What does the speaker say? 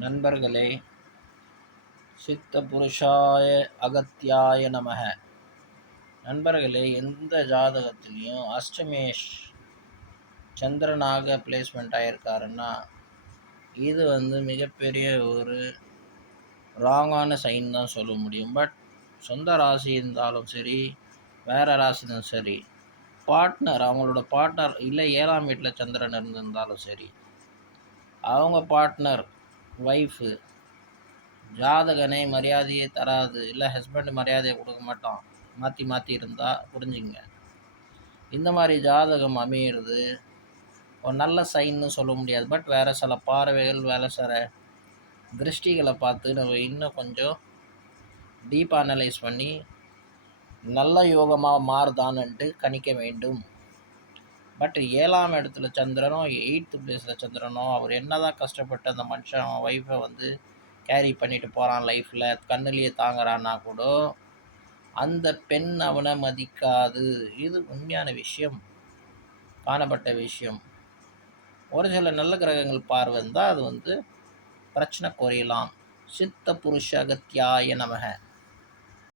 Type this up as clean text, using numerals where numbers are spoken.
நண்பர்களே, சித்த புருஷாய அகத்தியாய நமக. நண்பர்களே, எந்த ஜாதகத்திலையும் அஷ்டமேஷ் சந்திரனாக பிளேஸ்மெண்ட் ஆகியிருக்காருன்னா இது மிகப்பெரிய ஒரு ராங்கான சைன் தான் சொல்ல முடியும். பட் சொந்த ராசி இருந்தாலும் சரி, வேறு ராசி இருந்தாலும் சரி, அவங்களோட பார்ட்னர் இல்லை 7ஆம் வீட்டில் சந்திரன் இருந்திருந்தாலும் சரி, அவங்க பார்ட்னர் ஒய்ஃபு ஜாதகனே மரியாதையே தராது, இல்லை ஹஸ்பண்ட் மரியாதையை கொடுக்க மாட்டோம், மாற்றி மாற்றி இருந்தால் புரிஞ்சுங்க. இந்த மாதிரி ஜாதகம் அமையிறது ஒரு நல்ல சைன்னு சொல்ல முடியாது. பட் வேறு சில பார்வைகள், வேறு சில திருஷ்டிகளை பார்த்து நம்ம இன்னும் கொஞ்சம் டீப்பாக அனலைஸ் பண்ணி நல்ல யோகமாக மாறுதான்ட்டு கணிக்க வேண்டும். பட் 7ஆம் இடத்துல சந்திரனோ 8th பிளேஸில் சந்திரனோ அவர் என்ன தான் கஷ்டப்பட்டு அந்த மனுஷன் அவன் ஒய்ஃபை கேரி பண்ணிட்டு போகிறான் லைஃப்பில், கண்ணுலேயே தாங்குறான்னா கூட அந்த பெண் அவனை மதிக்காது. இது உண்மையான விஷயம், காணப்பட்ட விஷயம். ஒரு சில நல்ல கிரகங்கள் பார்வை இருந்தால் அது பிரச்சனை குறையலாம். சித்த புருஷ அகத்தியாய நமக.